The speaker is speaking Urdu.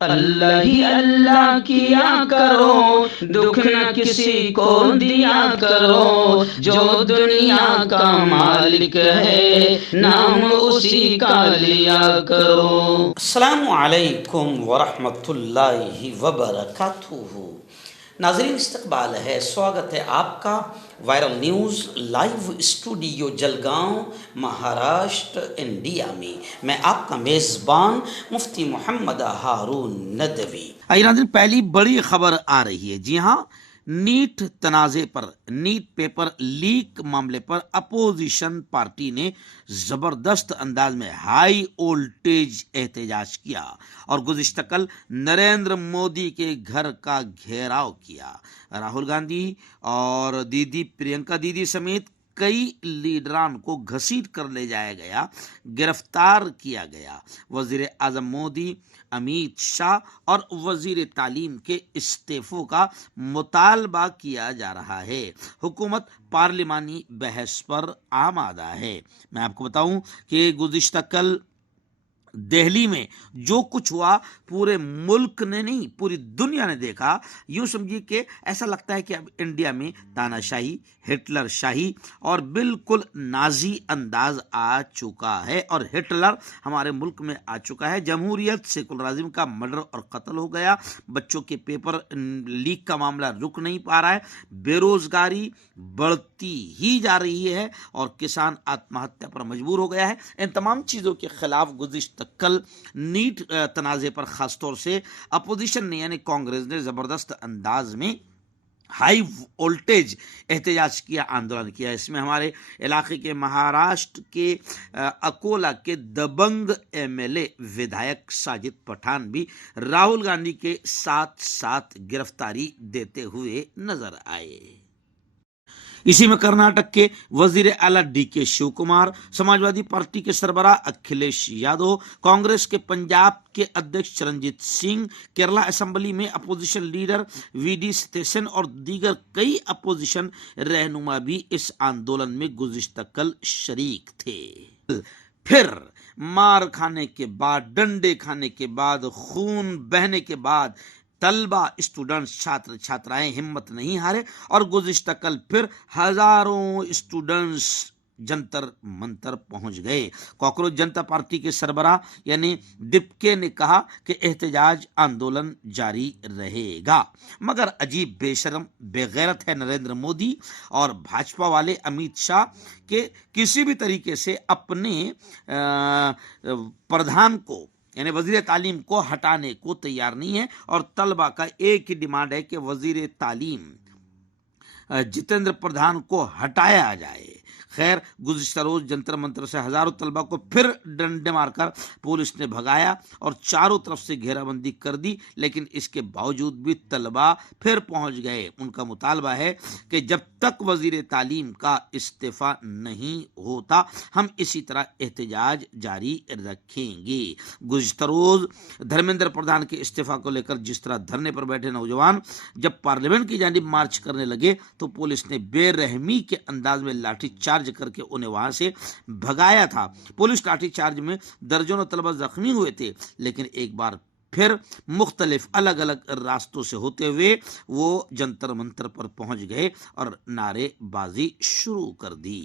اللہ ہی اللہ کیا کرو، دکھ نہ کسی کو دیا کرو، جو دنیا کا مالک ہے نام اسی کا لیا کرو۔ السلام علیکم ورحمۃ اللہ وبرکاتہ۔ ناظرین استقبال ہے، سواگت ہے آپ کا viral news live studio Jalgaon Maharashtra India میں۔ میں آپ کا میزبان مفتی محمد ہارون ندوی۔ آئیے ناظرین، پہلی بڑی خبر آ رہی ہے۔ جی ہاں، نیٹ تنازع پر، نیٹ پیپر لیک معاملے پر اپوزیشن پارٹی نے زبردست انداز میں ہائی وولٹیج احتجاج کیا اور گزشتہ کل نریندر مودی کے گھر کا گھیراؤ کیا۔ راہل گاندھی اور دیدی پرینکا دیدی سمیت کئی لیڈران کو گھسیٹ کر لے جایا گیا، گرفتار کیا گیا۔ وزیر اعظم مودی، امیت شاہ اور وزیر تعلیم کے استعفوں کا مطالبہ کیا جا رہا ہے۔ حکومت پارلیمانی بحث پر آمادہ ہے۔ میں آپ کو بتاؤں کہ گزشتہ کل دہلی میں جو کچھ ہوا پورے ملک نے نہیں، پوری دنیا نے دیکھا۔ یوں سمجھیے کہ ایسا لگتا ہے کہ اب انڈیا میں تانا شاہی، ہٹلر شاہی اور بالکل نازی انداز آ چکا ہے، اور ہٹلر ہمارے ملک میں آ چکا ہے۔ جمہوریت، سیکولرازم کا مرڈر اور قتل ہو گیا، بچوں کے پیپر لیک کا معاملہ رک نہیں پا رہا ہے، بے روزگاری بڑھتی ہی جا رہی ہے اور کسان آتم ہتیا پر مجبور ہو گیا ہے۔ ان تمام چیزوں کے خلاف گزشتہ کل نیٹ تنازع پر خاص طور سے اپوزیشن نے یعنی کانگریس نے زبردست انداز میں ہائی وولٹیج احتجاج کیا، آندولن کیا۔ اس میں ہمارے علاقے کے مہاراشٹر کے اکولا کے دبنگ ایم ایل اے ودھایک ساجد پٹھان بھی راہل گاندھی کے ساتھ ساتھ گرفتاری دیتے ہوئے نظر آئے۔ اسی میں کرناٹک کے وزیر اعلیٰ ڈی کے شیو کمار، سماجوادی پارٹی کے سربراہ اکھلیش یادو، کانگریس کے پنجاب کے ادھیکش چرنجیت سنگھ، کیرلا اسمبلی میں اپوزیشن لیڈر وی ڈی ستیسن اور دیگر کئی اپوزیشن رہنما بھی اس آندولن میں گزشتہ کل شریک تھے۔ پھر مار کھانے کے بعد، ڈنڈے کھانے کے بعد، خون بہنے کے بعد طلبہ، اسٹوڈنٹس، چھاتر چھاترائیں ہمت نہیں ہارے اور گزشتہ کل پھر ہزاروں اسٹوڈنٹس جنتر منتر پہنچ گئے۔ کاکروچ جنتا پارٹی کے سربراہ یعنی ڈپکے نے کہا کہ احتجاج آندولن جاری رہے گا، مگر عجیب بے شرم بے غیرت ہے نریندر مودی اور بھاجپا والے امیت شاہ کہ کسی بھی طریقے سے اپنے پردھان کو یعنی وزیر تعلیم کو ہٹانے کو تیار نہیں ہے، اور طلبہ کا ایک ہی ڈیمانڈ ہے کہ وزیر تعلیم جتیندر پردھان کو ہٹایا جائے۔ خیر، گزشتہ روز جنتر منتر سے ہزاروں طلبہ کو پھر ڈنڈے مار کر پولیس نے بھگایا اور چاروں طرف سے گھیرا بندی کر دی، لیکن اس کے باوجود بھی طلبہ پھر پہنچ گئے۔ ان کا مطالبہ ہے کہ جب تک وزیر تعلیم کا استعفیٰ نہیں ہوتا ہم اسی طرح احتجاج جاری رکھیں گے۔ گزشتہ روز دھرمیندر پردھان کے استعفیٰ کو لے کر جس طرح دھرنے پر بیٹھے نوجوان جب پارلیمنٹ کی جانب مارچ کرنے لگے تو پولیس نے بے رحمی کے انداز میں لاٹھی چارج کر کے انہیں وہاں سے بھگایا تھا۔ پولیس لاٹھی چارج میں درجنوں طلبہ زخمی ہوئے تھے، لیکن ایک بار پھر مختلف الگ الگ راستوں سے ہوتے ہوئے وہ جنتر منتر پر پہنچ گئے اور نعرے بازی شروع کر دی۔